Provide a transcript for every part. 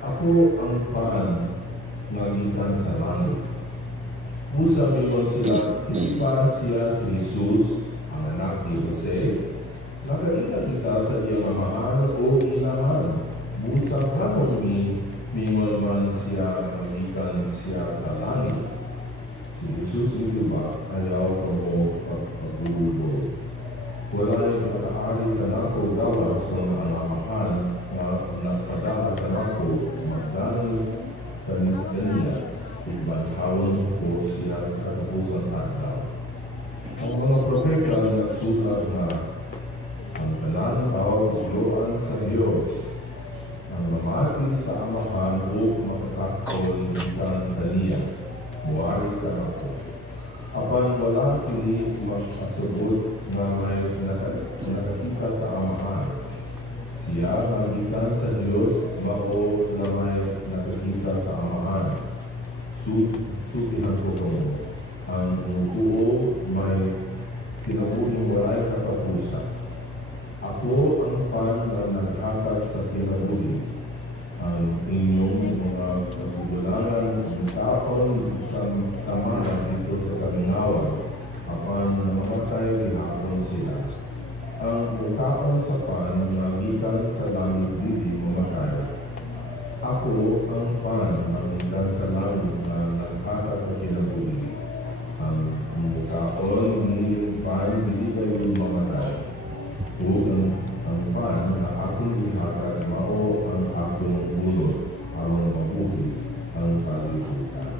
Ako ang paan magitan sa langit. Musa mingon sila, hindi para siya si Jesus, ang anak ni Jose. Nakita kita sa iyang amahan o inahan. Musa kapon ni mingon man siya magitan siya sa langit. Si Jesus ito ba, ayaw ko mo pagpagulo. Wala yung nakakari ka na ko gawas ng ang amahan na nagpadala ka na ko magdano kanila. Ibantawan ko sila sa katapusan araw. Ang mga propeta nagsulat na ang tanan tawag siluan sa Diyos. Ang mamati sa amahan o makatakol ng kaniya. Buhari ka na ko. Apan wala kini magpasubot na may nakakita sa amahan. Siya magitan sa Diyos bao na may nakakita sa amahan. Sutihan ko ang umutuo may kinabuning walay katapusan. Ako ang pan na naghatag sa kinabuning. Ang inyong mga kagugulangan ang tapon sa samahan dito sa kalingawan. Apan na mamatay hinapon sila. Ang utapon sa pan na gikan sa langit dili mamatay. Ako ang pan na gikan sa langit na naghatag sa kinabuning. Ang utapon ng pan dili kayo mamatay. Ang pan na akong gihatag mao ang akong ulot ang mabuhi ang kalibutan.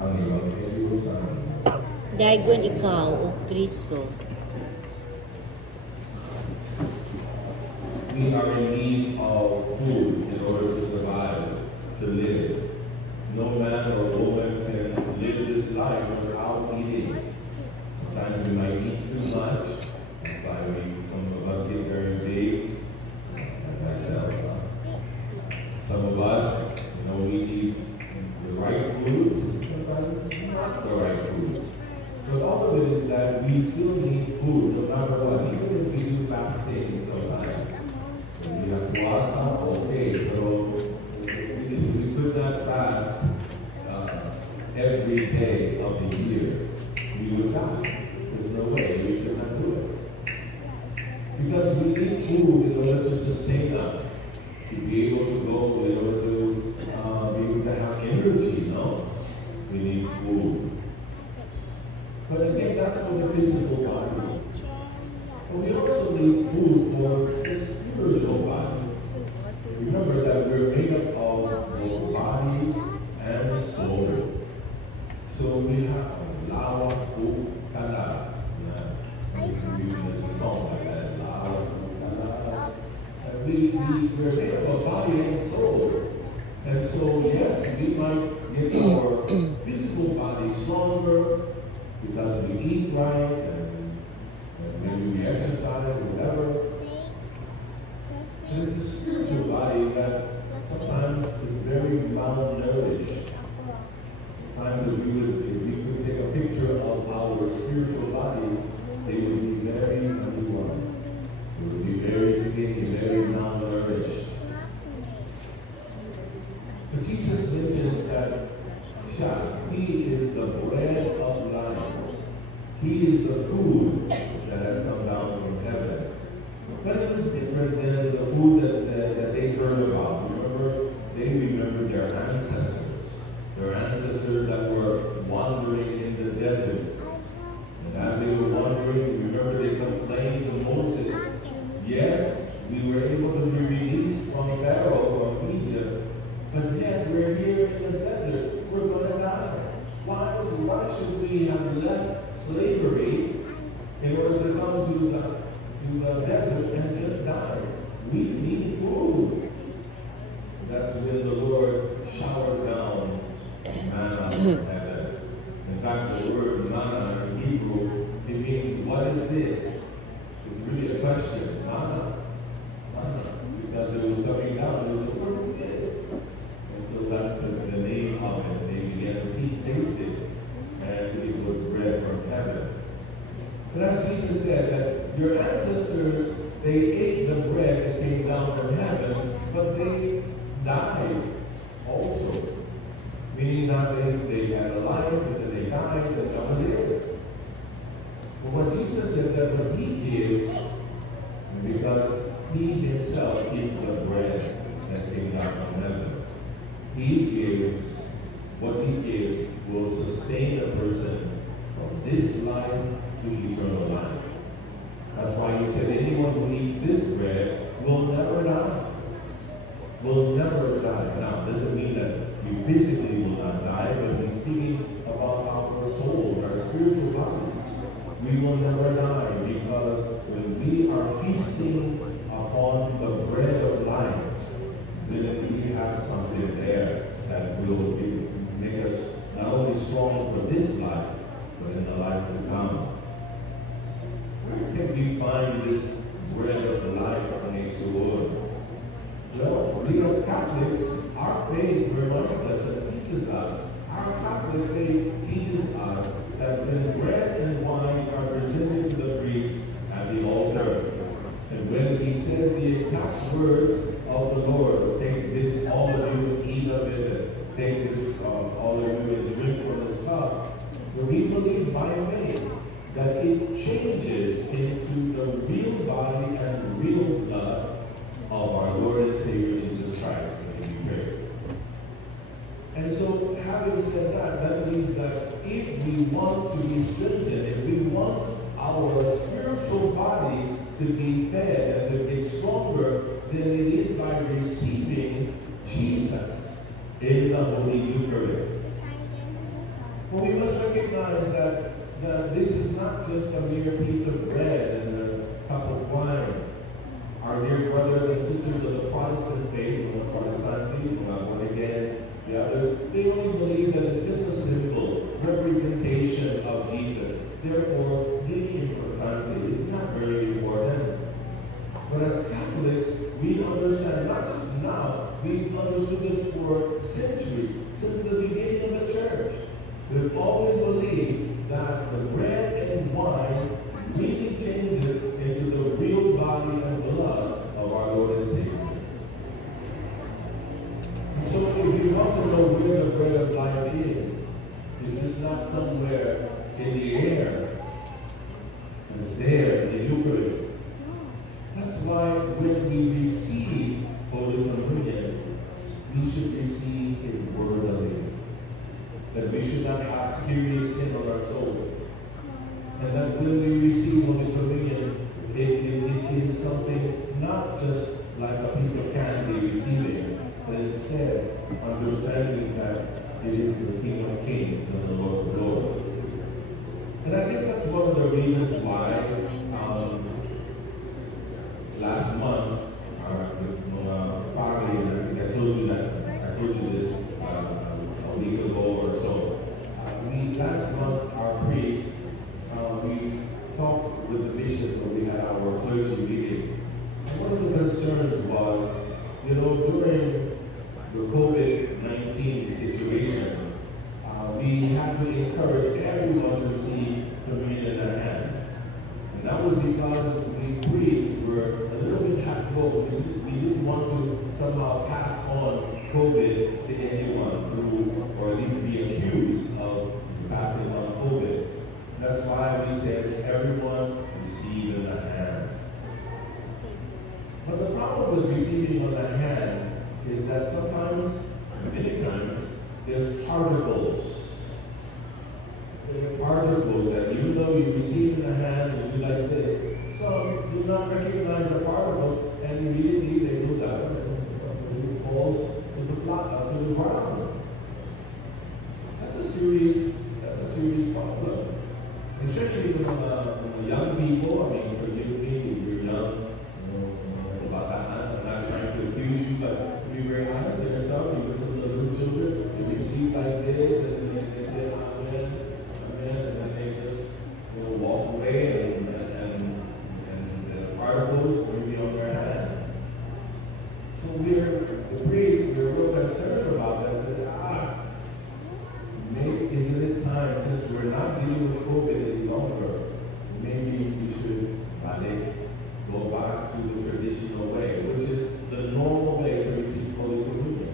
Ang Ebanghelyo sa Daigon ikaw, O Kristo. We are in need of food in order to survive, to live. No man or woman can live this life without eating. Sometimes we might eat too much. That's why some of us get very big. Like myself. Some of us, we eat the right foods, sometimes not the right foods. But all of it is that we still need food no matter what, even if we do fasting sometimes. When we have puasa, okay, pero we could not fast every day of the year. We would die. There's no way we should not do it. Because we need food in order to sustain us, to be able to go, in order to be able to have energy, we need food. But again, that's for the physical body. But we also need food for the spiritual body. Remember that we're made up of both body and soul. So we have lawas kala. We use a song like that. Lawas kala. We're made up of body and soul. And so yes, we might get our physical body stronger because we eat right and maybe we exercise or whatever. And it's the spiritual body that sometimes is very malnourished. Sometimes if we could take a picture of our spiritual bodies, they would be very underwater. They would be very skinny, very malnourished. But Jesus mentions that He is the bread of life. He is the food that has come down from heaven. But it was different than the food that they heard about. Remember, they remembered their ancestors that were wandering in the desert. And as they were wandering, remember they complained to Moses, yes, we were able to be released from Pharaoh, from Egypt, but yet we're here in the desert. We're going to die. Why should we have left slavery died also. Meaning that they had a life, and then they died, and that was it. But what Jesus said that what he gives, because he himself is the bread that came down from heaven, he gives, what he gives will sustain a person from this life to eternal life. That's why he said anyone who eats this bread will never die. Will never die. Now, doesn't mean that you physically will not die, but he's speaking about our soul, our spiritual bodies. We will never die because when we are feasting upon the bread of life, then we have something there that will make us not only strong for this life, but in the life to come. Where can we find this bread of life next to us? Well, we as Catholics, our faith reminds us and teaches us. Our Catholic faith teaches us that when bread and wine are presented to the priest at the altar, and when he says the exact words of the Lord, take this, all of you, eat of it, take this, all of you, and drink from this cup, we believe by faith that it changes into the real body and real blood of our Lord and Savior Jesus Christ, and we praise. And so, having said that, that means that if we want to be strengthened, if we want our spiritual bodies to be fed and to get stronger, then it is by receiving Jesus in the Holy Eucharist. But we must recognize that this is not just a mere piece of bread and a cup of wine. Our dear brothers and sisters of the Protestant faith, the Protestant faith, born again, the others, they only believe that it's just a simple representation of Jesus. Therefore, the importante is not very important. But as Catholics, we understand, not just now, we've understood this for centuries, since the beginning of the church. We've always believed that the bread and wine really changes into the real body and blood of our Lord and Savior. So if you want to know where the bread of life is, this is not somewhere in the air. It's there in the Eucharist. That's why when we receive Holy Communion, we should receive it worthily. That we should not have serious sin on our soul. And that when we receive Holy Communion, it is something not just like a piece of candy receiving, but instead understanding that it is the King of Kings and the Lord of Lords. And I guess that's one of the reasons why last month, I told you this a week ago or so. Last month, our priest, we talked with the bishop when we had our clergy meeting. And one of the concerns was, during the COVID-19 situation, we had to encourage everyone to receive communion in their hand. And that was because we priests were a little bit half-cold. We didn't want to somehow pass on COVID to anyone who, or at least be accused of passing on COVID. That's why we said everyone receive in the hand. But the problem with receiving on the hand is that sometimes, many times, there's particles. There are particles that even though you receive in the hand and do like this, some do not recognize the particles and immediately they do that. It falls to the ground. That's a serious problem. Especially from the young people. I mean, forgive me if you're young. About that. I'm not trying to accuse you, but to be very honest, there are some with some of the little children who receive like this and they say, Amen, and then they just walk away and the particles will be on their hands. So the priests, we're real concerned about that. Said, isn't it time, since we're not dealing with COVID any longer, maybe we should go back to the traditional way, which is the normal way to receive Holy Communion.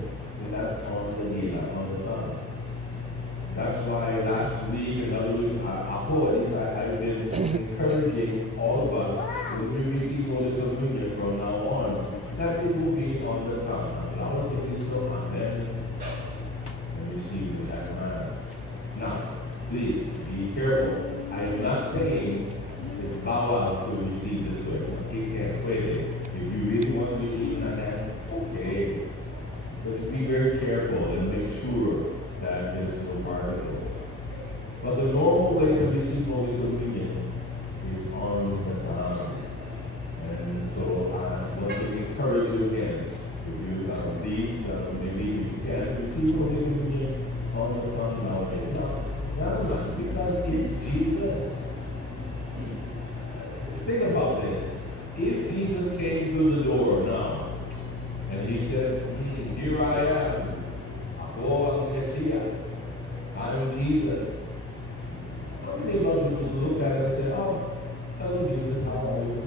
people living me on the tongue nowadays. No, because it's Jesus. Think about this. If Jesus came through the door now, and he said, here I am, Lord Messiah, I'm Jesus. How many of us would just look at it and say, oh, hello Jesus, how are you?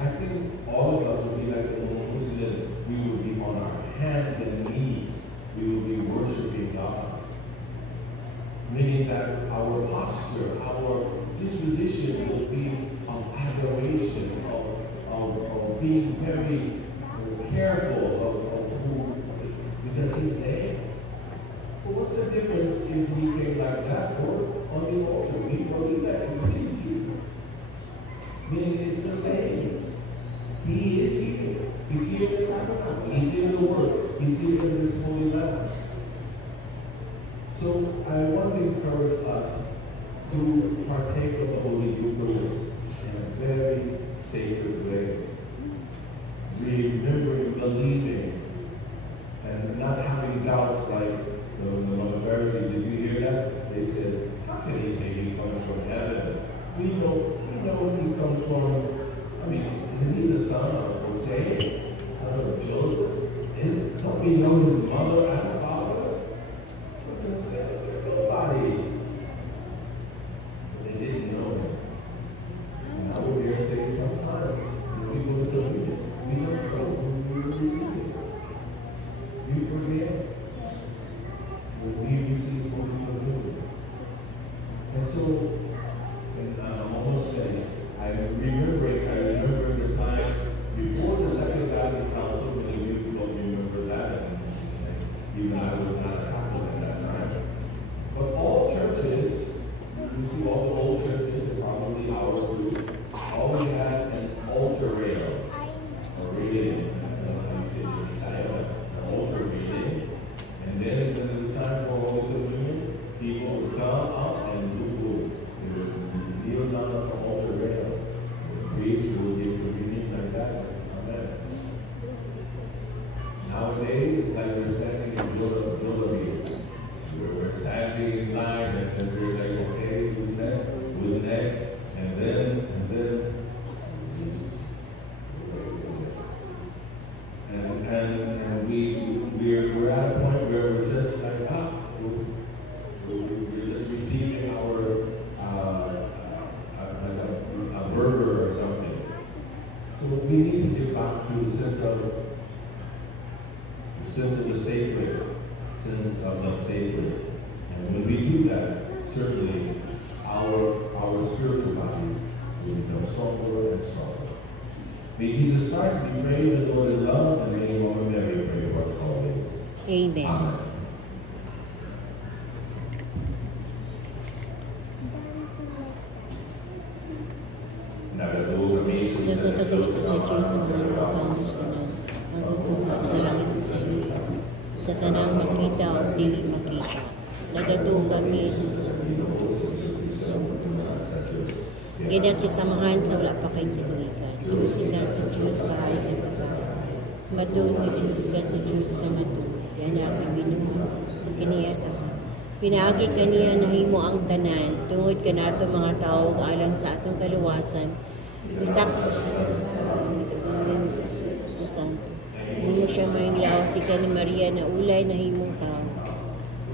I think all of us would be like the little Muslim. We would be on our hands and knees. We would be worshiping God. Meaning that our posture, our disposition will be of adoration, of being very careful of who, because he's there. But what's the difference if he came like that or on the altar? We believe that he's Jesus. Meaning it's the same. He is here. He's here in the tabernacle. He's here in the Word. He's here in this holy land. So I want to encourage us to partake of the Holy Eucharist in a very sacred way. Remembering, believing, and not having doubts like the Pharisees. Did you hear that? They said, how can he say he comes from heaven? We know he comes from, isn't he the son of Jose, son of Joseph? Don't we know his mother and father? Nobody. They didn't know him. And I would dare say sometimes, the people that don't read it, we don't know who we receive it. You forget when we receive what we are doing. And so, I'm almost finished. I remember the time before the Second Vatican Council, many people don't remember that, and even I was not a Catholic at that time. But all churches, you see all the old churches, and probably ours too, always had an altar rail, a railing, that's how you say it, an altar railing. And then when it was time for Holy Communion, people would come up and kneel down on the altar rail. The priest will give communion like that. Amen. Nowadays, it's like we're standing in Build-A-Beer. We're standing in line and then we're like, okay, who's next? Who's next? And then, we're at a point where we're just like, we're just receiving our a burger or something. So we need to get back to the sense of the sacred, sense of the sacred. And when we do that, certainly our spiritual bodies will become stronger and stronger. May Jesus Christ be praised and Lord in love, and may Mother Mary pray for us always. Amen. Amen. Nagatuloy kami sa Diyos sa mga pangusganan. Magpupunta sa langit sa lupa. Sa tanang makita o dili makita. Nagatuloy kami sa ginakisamahan sa wala pa kay kinulikan. Diyos ikan sa Diyos sa halikan sa pasa. Matulog ni Diyos ikan sa Diyos sa matulog. Yan ang binuha sa kiniya sa pasa. Pinaagi kaniya na himo ang tanan, tungod ka nato mga tao alang sa atong kaluwasan. Bisak Nimo siya mayong laos, ika ni Maria na ulay na himong tao.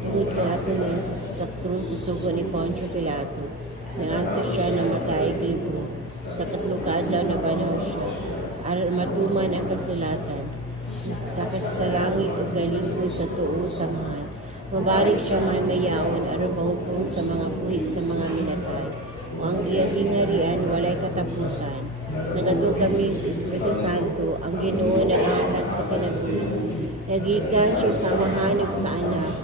Tungod ka nato na sa krus sa sugo ni Poncio Pilato. Naangkas siya na matay libo. Sa katlong kaadlaw na banaw siya. Aral matuman ang kasulatan. Sa kasalangit o galingkod sa tuo sa mahal. Mabarik siya may mayaon, arabahukong sa mga puhig sa mga minatay. O ang iyadinarian, walay katapusan. Nagadto kami sa Espiritu Santo, ang Ginoo nagahatag sa kanabuhi. Nagikan siya sa mahanag sa anak.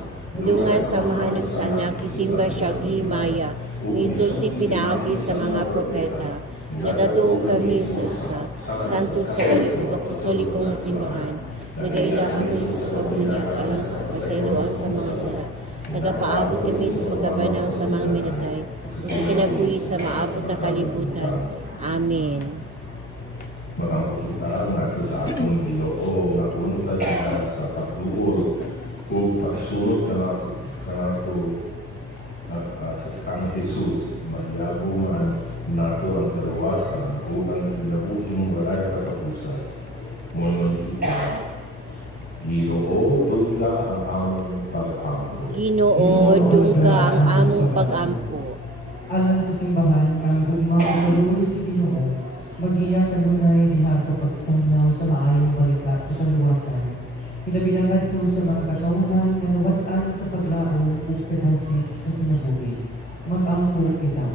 Dungan sa mahanag sa anak, isimba siya gihimaya. Isulti pinaagi sa mga propeta. Nagadto kami sa Santo Katolikong simbahan. Nagailang kami sa pagbunyag alang sa kasailuan sa mga sala. Nagapaabot kami sa pagkabanaw sa mga minatay. Sa kinabuhi sa maabot na kalibutan. Amen. Mga punta natin sa ating Ginoo, na puno talaga sa pagluhod Ginoo, dungga ang among pag-ampo. Ginoo, dungga ang among pag-ampo. Alang sa simbahan kang gumamagulong sa Ginoo, mag-iyak kanunay diha sa pagsanyaw sa maayong balikat sa kaluwasan. Pinabilangan ko sa mga kataunan na nawatan sa paglao o pinasik sa kinabuhi. Mag-ampo kita.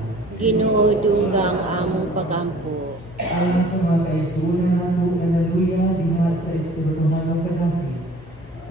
Ginoo, dungga ang among pag-ampo. Alang sa mga kaisunan nato na naluya diha sa espirituhan ng pagkasik,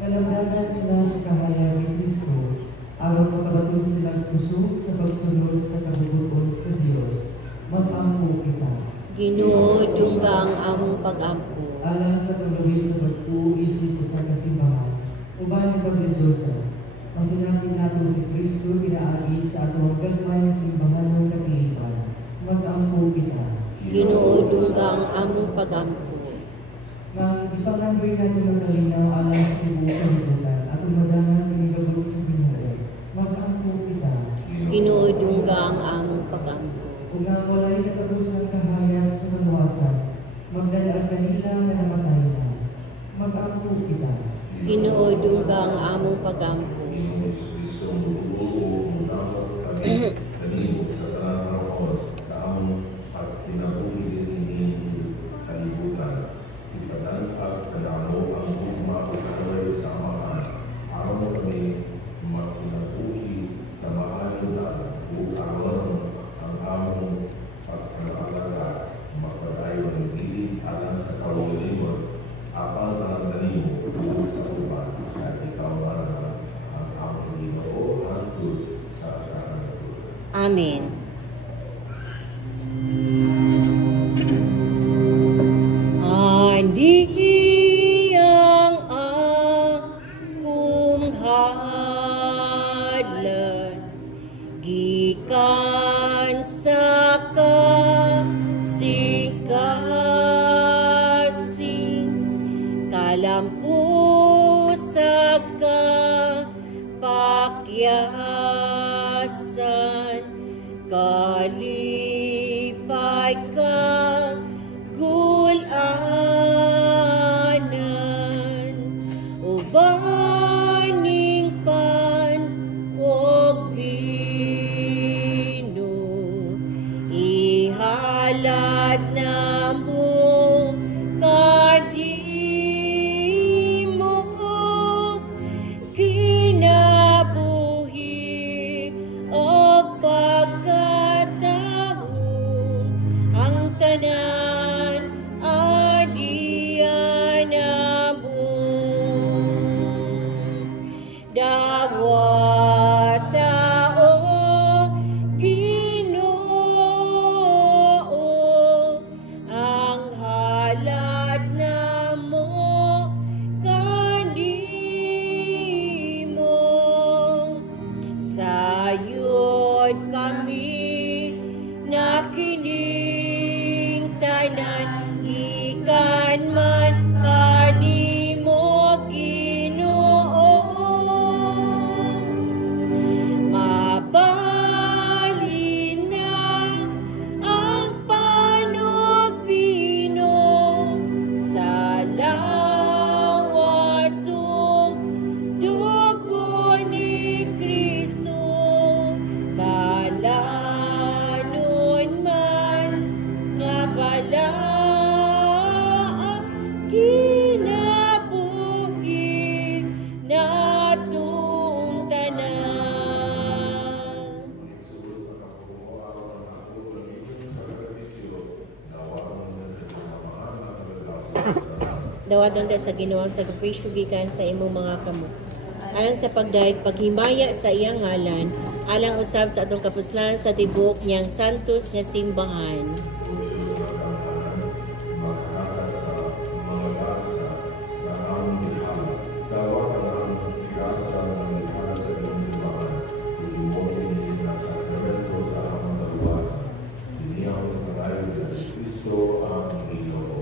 nalamdagan sila sa kahayag ni Kristo, aron makabatod silang puso sa pagsunod sa kabubuton sa Diyos. Mag-ampo kita. Ginoo, dungga ang among pag-ampo. Alang sa pagluwid sa pagtuisip sa kasimbahan, uban ng pagreligyosa, masinatin nato si Kristo pinaagi sa atong gagmay simbahan ng kapihipan. Mag-ampo kita. Ginoo, dungga ang among pag-ampo. Nang ipaglamboy natin ng kalinaw alang sa ibuong kalibutan at umadangan ng gabot sa Ginoo, mag-ampo kita. Ginoo, dungga ang among pag-ampo. Kung ang walay katapusang kahayag sa kaluwasan, magdala kanila na namatay na. Mag-ampo kita. Ginoo, dungga ang among pag-ampo. Ginoo Kristo, mutuo munamot kami kanimo sa tanang panahon sa among pagkinabuhi din kalibutan. Ipadan at kadamo ang ugma o kalay sa amahan. Araw mo kami makinabuhi sa maayong dagat o aron ang among pagkakalaga magpadayon dili alang sa kaugalingon apang ang kanimo tulo sa uban at ikaw man ang among Ginoo hangtod sa kahanapon. Amen. Andi ang akong hadlan, gikan sa kasing-kasing, kalampusan pakyasan, kalipay ka gulanan, ubaning pan og bino, ihalad na mo kadimo, kinabuhi og pagkatao, ang tanan adiyan mo. Dawat tao, Ginoo, ang halad na mo kanimo. Sayod kami nakining tanan, ikan man kanimo Ginoo. Mabalin na ang panugbino sa lawas ug dugo ni Kristo, kalanon man nga balaan kinabuhi natong tanan. Dawatan ta sa Ginoo ang sakripisyo gikan sa imong mga kamot. Alang sa pagdayeg paghimaya sa iyang ngalan, alang usab sa atong kapuslan sa tibok niyang santos nga simbahan.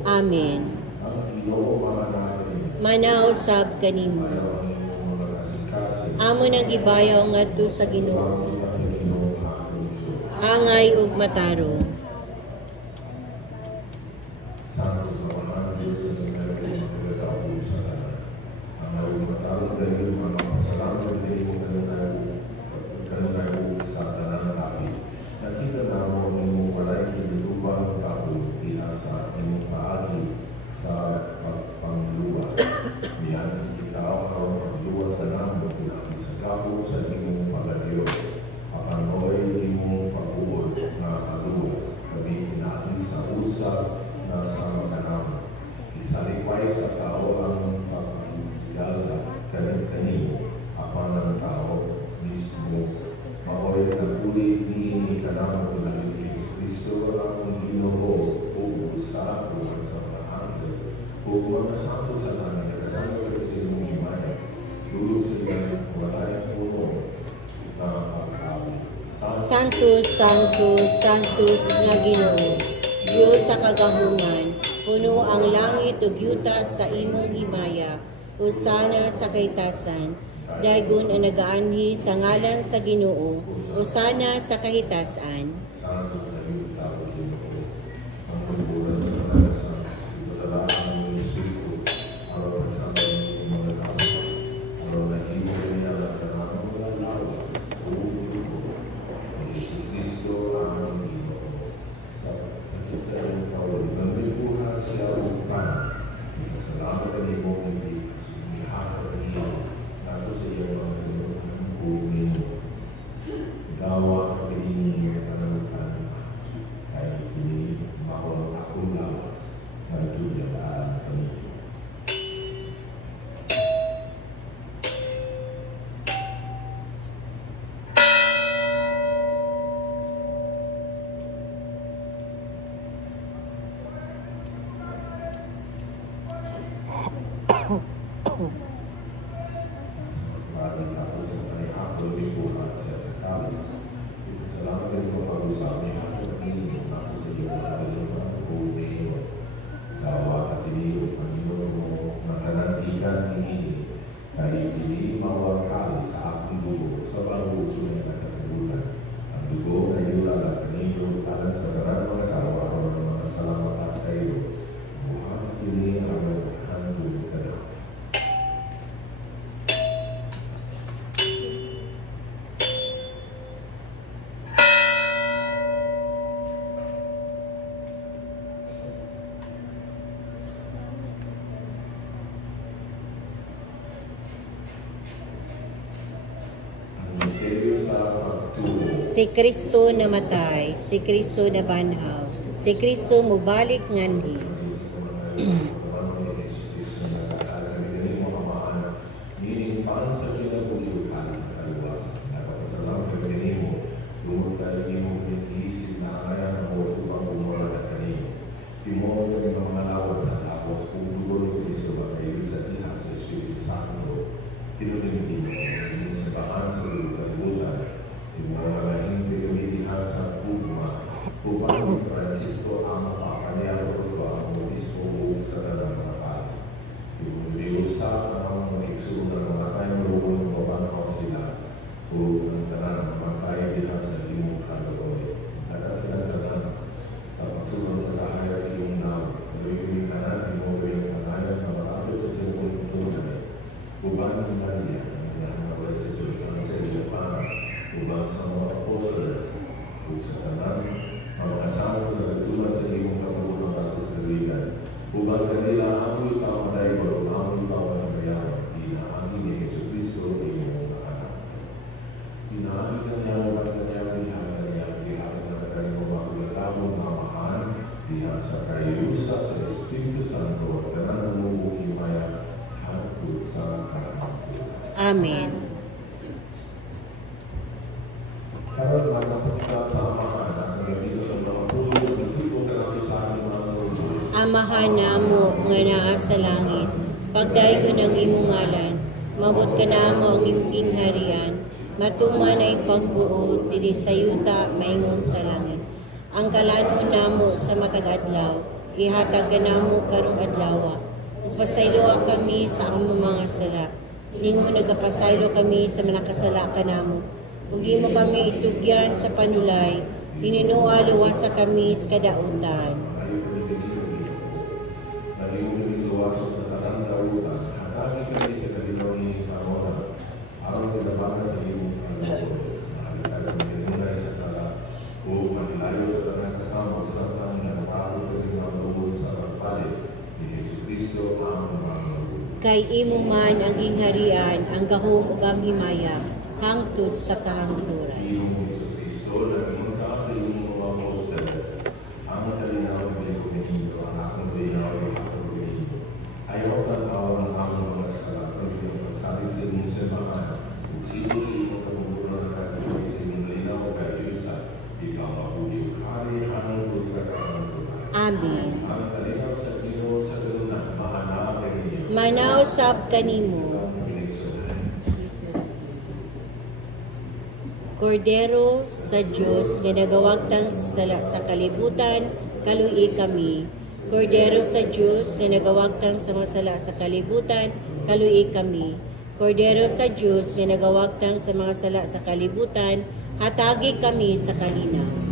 Amen. Manausab kanimo. Amo nang gibayaw ngadto sa Ginoo. Angay ug matarong. Sanctus, Sanctus, Sanctus nga Ginoo, Diyos sa kagahungan, puno ang langit ug yuta sa imong himaya, usana sa kahitasan, dagon ang nagaanhi sa ngalan sa Ginoo, usana sa kahitasan. Santos na yung tao Ginoo, ang pagbulan sa kalasan, ipadalaan ng mga Espiritu, araw na sa mga tao, araw na imo niya na kanang mga lawas, Jesucristo ang Ginoo. Sa iyong tawag, nangribuhan siya upan. Salamat ka ni mo, hindi sumihat ka niyo. Nato sa iyong mga Ginoo, buhay mo. Gawa ka pinili ng panalutan. Kaya pinili, mawang akong lawas. Nagdulaan kami. Maraming ako sa panihapon ni buhat siya sa kalis. Salamat din po ako sa aming hapon ako sa iyo at alam ang buhay mo. Gawa at iniyo, Panginoon mo, matanantikan ni kahit hindi mawakali sa aking dugo sa pag-uso niya na kasagutan. Ang dugo na iyo at kanino alam sa maraming mga tao ako ng mga salamat at sa iyo. Buhat at iniyo ang handog ka na. Si Kristo namatay, si Kristo nabanhaw, si Kristo mubalik nganhi. Amen. Amahan namo nga naa sa langit, pagdayon ang imong ngalan, mabot ka namo ang imong gingharian, matuman ay pagbuot dili sa yuta maingon sa langit. Ang kalanon namo sa matag adlaw, ihatag ka namo karong adlaw. Upasayloa kami sa among mga sala. Ning mo nagapasaylo kami sa manakasala ka namo. Ug imo kami itugyan sa panulay, dininuwa luwasa kami sa kadautan. Kay imo man ang gingharian, ang gahom ug ang himaya, hangtod sa kahangturan. Amen. Manausap kanimo. Kordero sa Diyos nga nagawagtang sa kalibutan, kaluy kami. Kordero sa Diyos nga nagawagtang sa masala sa kalibutan, kaluy kami. Kordero sa Diyos nga nagawagtang sa mga sala sa kalibutan, hatagi kami sa kalinaw.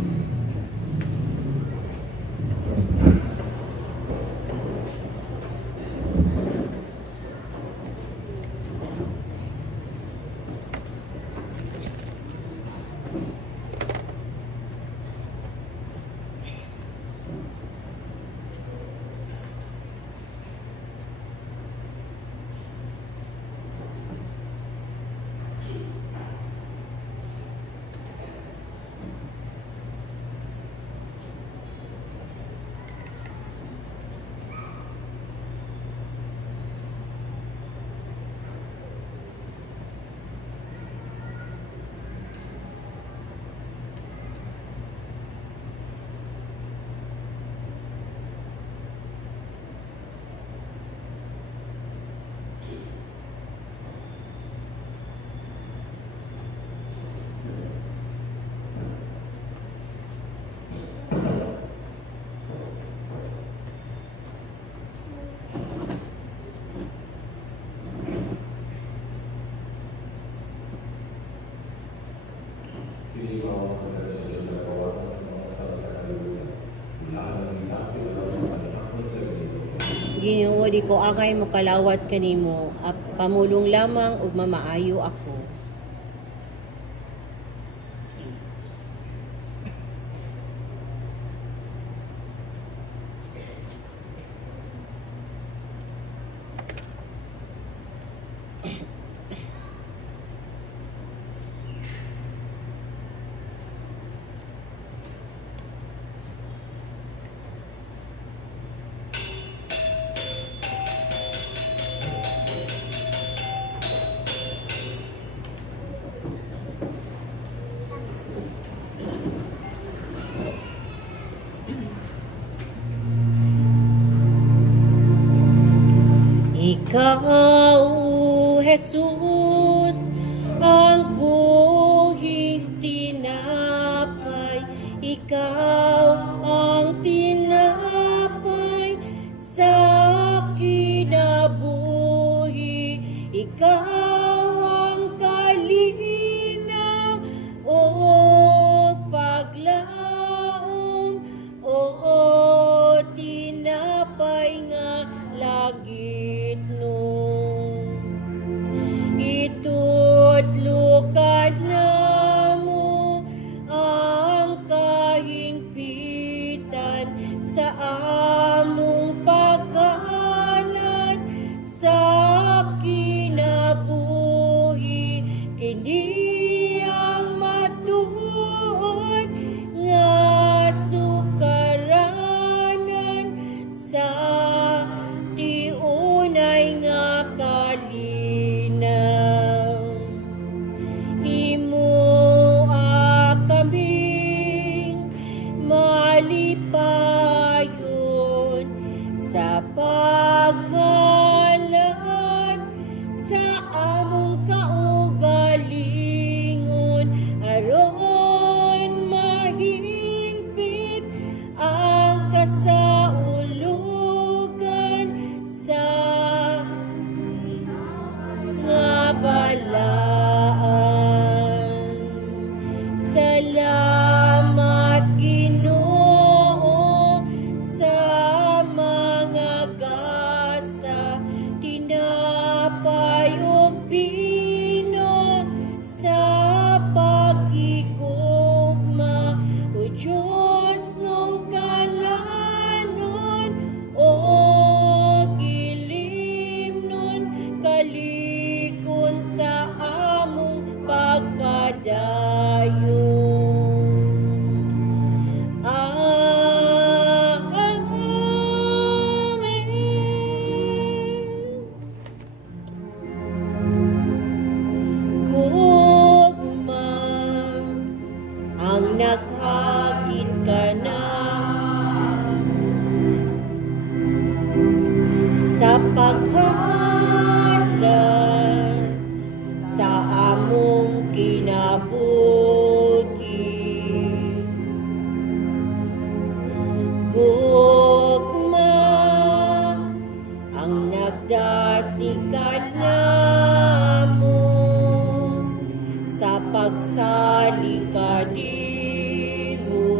Ginoo, di ko angay mo kalawat kanimo, pamulong lamang ug mamaayo ako. Ikaw, Jesus, ang buhing tinapay. Ikaw ang tinapay sa kinabuhi. Ikaw ang kalinaw o paglaom o tinapay nga langit no. Itudlukan na mo ang kahingpitan sa among pagkanan sa kinabuhi. kadimo,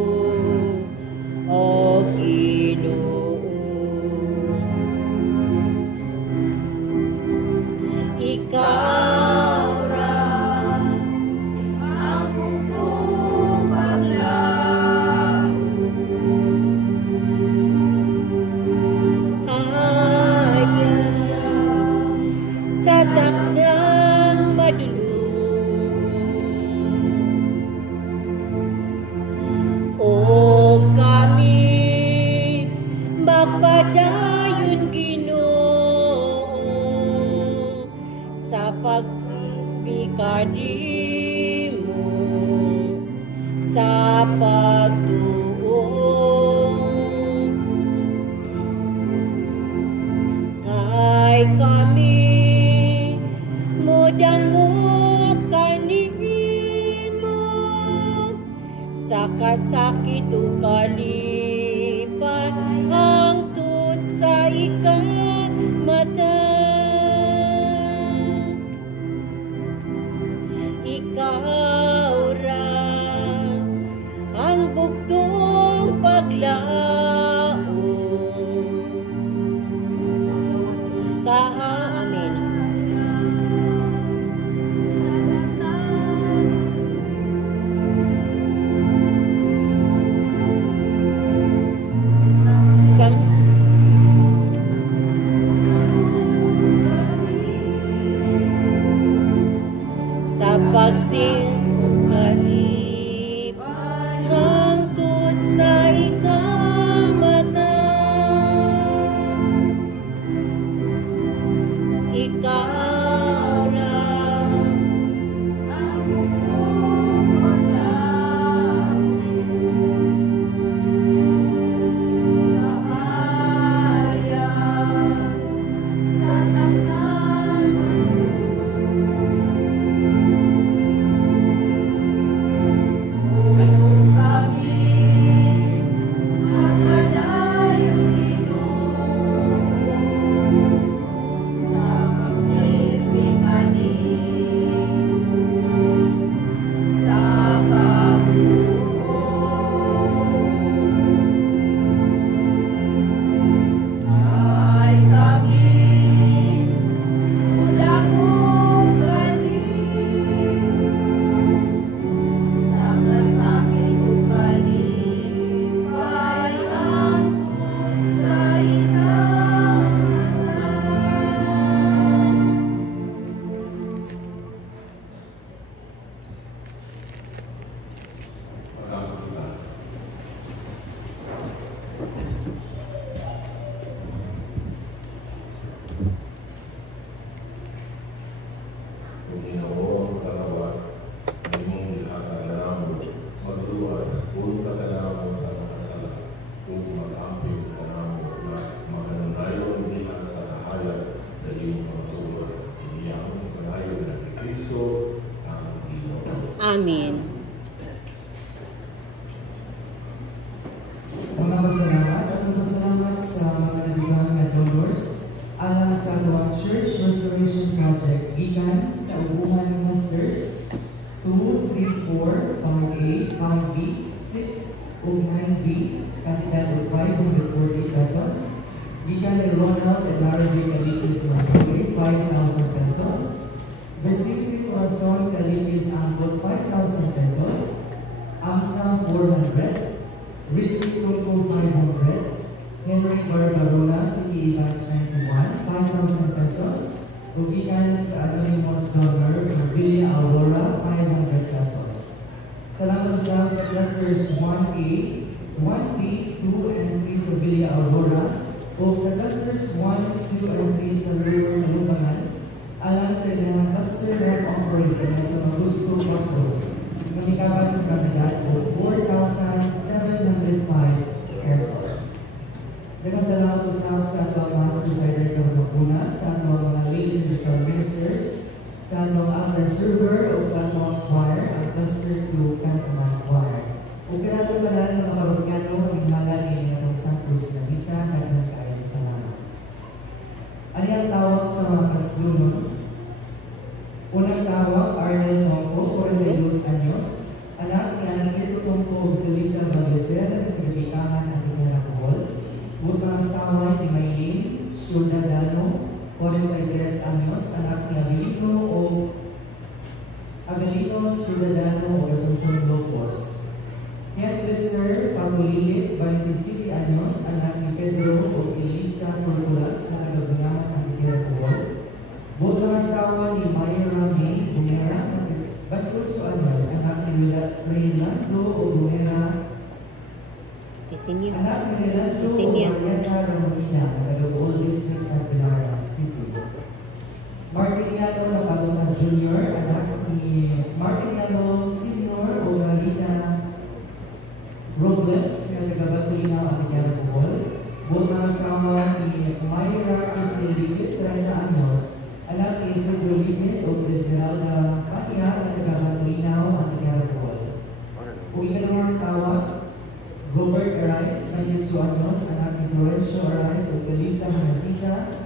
O Ginoo. Ikaw ra ang bugtong paglaom, kaya sa takdang madulong, o kami magpadayon Ginoo sa pagsipi kadimo, sa pagtuong, kay kami mudangop kanimo sa kasakit o kalipan hangtod sa ikamatay. Ikaw ra ang bugtong paglaom sa amin. Sa pagsingkalip hangtod sa ikamatay, ikaw lang ang bugtong paglaom, kahaya sa takdang Panginoon, kalawat, imong gihatanamo, magluwas, kung katanamo sa mga sala, kung mag-amping kanamo na maganunayon diha sa kahayag sa iyong pagtuwa. Iyang kanayon na ni Kristo ang Ginoo. Amen. Mga pasalamat at pasalamat sa mga nabibang na donors alang sa Tuwang Church Restoration Project gikan sa ubuhan ng Masters 2, 3, 4, 5A, 5B, 6, o 9B, kandidat of 540 pesos. Gikan ni Ronald and Marvin Calipis Rangoy, 5,000 pesos. Basically, Corazon Calipis Angkot, 5,000 pesos. Amsa, 400. Richie Coco, 500. Henry Barbarona, City Evans 91, 5,000 pesos. Ugikan sa Anonymous Donor, Villa Aurora, 500 pesos. Salamat sa clusters 1A, 1B, 2, and 3 sa Villa Aurora, o sa clusters 1, 2, and 3 sa River Kalubangan, alang sa ilang cluster rep operator na ito ng Gusto Control. Namikaban sa kandidat o 4,705 pesos. Salamat sa atong Master President ng Kapuna, sa atong mga leading virtual ministers, sa atong upper server o sa atong choir, ang cluster 2 Cantonal Choir. Kung kailangan pala ng mga parokyano, ang hingala ni itong Santos na Misa, kailangan kayo salamat. Ano ang tawag sa mga kaslunon? Unang tawag, Arnel Mongko, 42 anyos, anak ni asawa ni Maylene Ciudadano, 43 anyos, anak ni Avelino Ciudadano o Asuncion Lopos. Head Listener Pamulilit, 27 anyos, anak ni Pedro o Elisa Cortulas, na nagabungaman ng Tirapol. Botong asawa ni Mayra May Bumera, 28 anyos, anak ni Reynaldo o Bumera. Anak ni Reynaldo o Mariana Romina, nagabungaman District at Pilar City. Martiniano na Paloma Jr., anak ni Martiniano Sr. o Marina Robles, na nagabatuin ang Antigara Bohol. Botong asawa ni Mayra Cristelite, 30 anyos, anak ni Isidro Linet o Esmeralda Katia, na nagabatuin ang Antigara Bohol. Kung ikalawang tawag, Robert Arais, 28 anyos, anak ni Florencio Arais o Felisa Manatisa,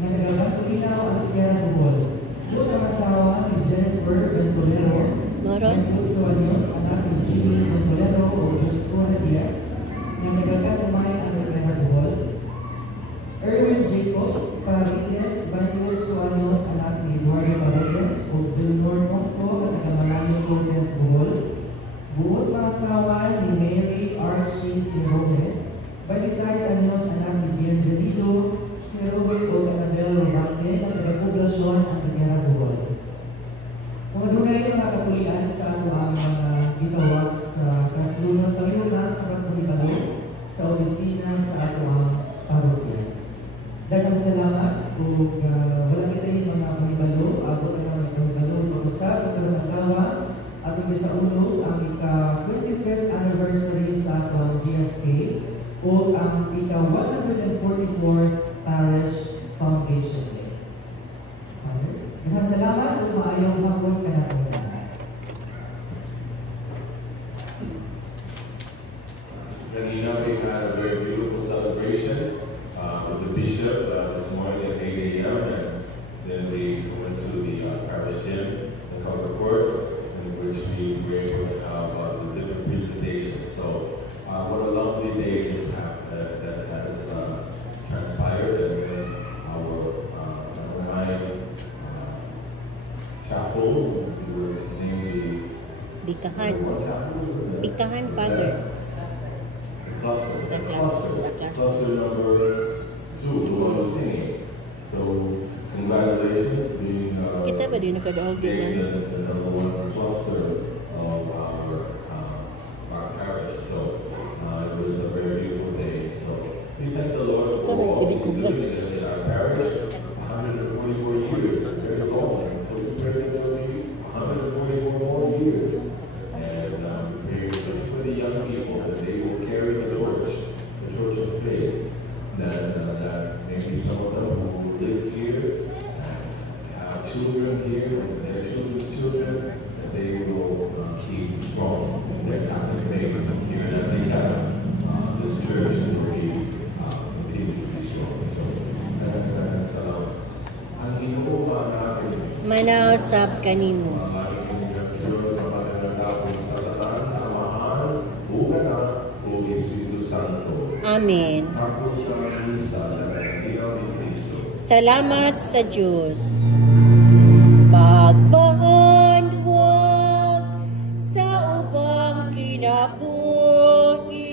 na nagabatuin ang Antigara Bohol. Botong asawa ni Jennifer Ventolero, 28 anyos, anak ni Jimmy Ventolero o Juscona Diaz, na nagagatumayan ang Antigara Bohol. Erwin Jacob Parines, 28 anyos, anak ni Eduardo Paredes o Vilnor Monco, na nagamalayong Cortes Bohol. Buod pang asawa ni Mary Archie Sirome, 26 anyos, anak ni Bienvenido Sirome o Annabel Robate, na nagapoblasyon ang Antigara Bohol. Kung ano na yung nakapulian sa ang mga gitawag sa kasulunod tayunan sa Pagpapitalo sa opisina sa ato parokya. Daghang salamat kung wala kita yung mga pagpapitalo, abot na mga pagpapitalo, mag-usap, ito na magtawa, at ito sa ulo ang ika-25th anniversary sa atong GSK o ang ika-144th Parish Foundation Day. Daghang salamat kung maayong hapon ka na po. Kanina, we had a very beautiful celebration with the bishop this morning at 8 a.m. and then we went to the parish gym, the cover court, in which we were able to have the different presentations. So, what a lovely day that has transpired, and then our chapel was named the Bikahan Father. The cluster number 2, the one we're singing. So, congratulations being Kita ba din nakadaog din being the number 1 cluster of our parish. So, it was a very beautiful day. So, we thank the Lord for all He's doing in our parish. 144 years, very long. So, we pray that there will be 144 more years. And we pray for the young people that they will carry the torch of faith, that maybe some of them who live here and have children here and their children's children, that they will keep strong in their Catholic faith here, and that they have this church will be continue to be strong. So that's ang inuuman natin. Manausap kanimo. Amen. Salamat sa Diyos. Pagpahandwag sa ubang kinabuhi,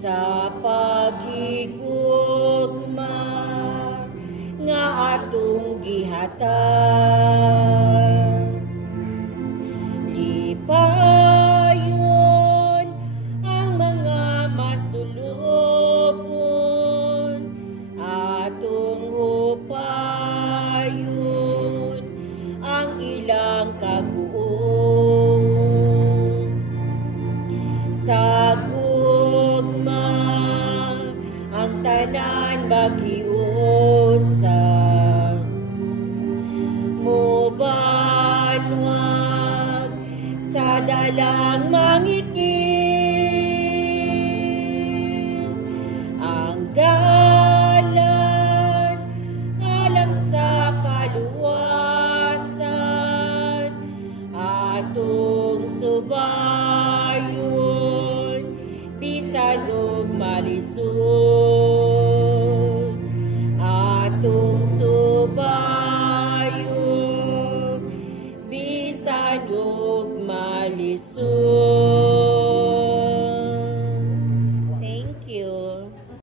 sa paghigugma nga atong gihatag. Lipayon ang mga masulupon, atong hupayon ang ilang kaguom. Sa gugma ang tanan maghiusa, mubanwag sa dalang mangitngit, ang dalan alang sa kaluwasan, atong subayon bisan og malis lisod atong subayo bisan og malisod.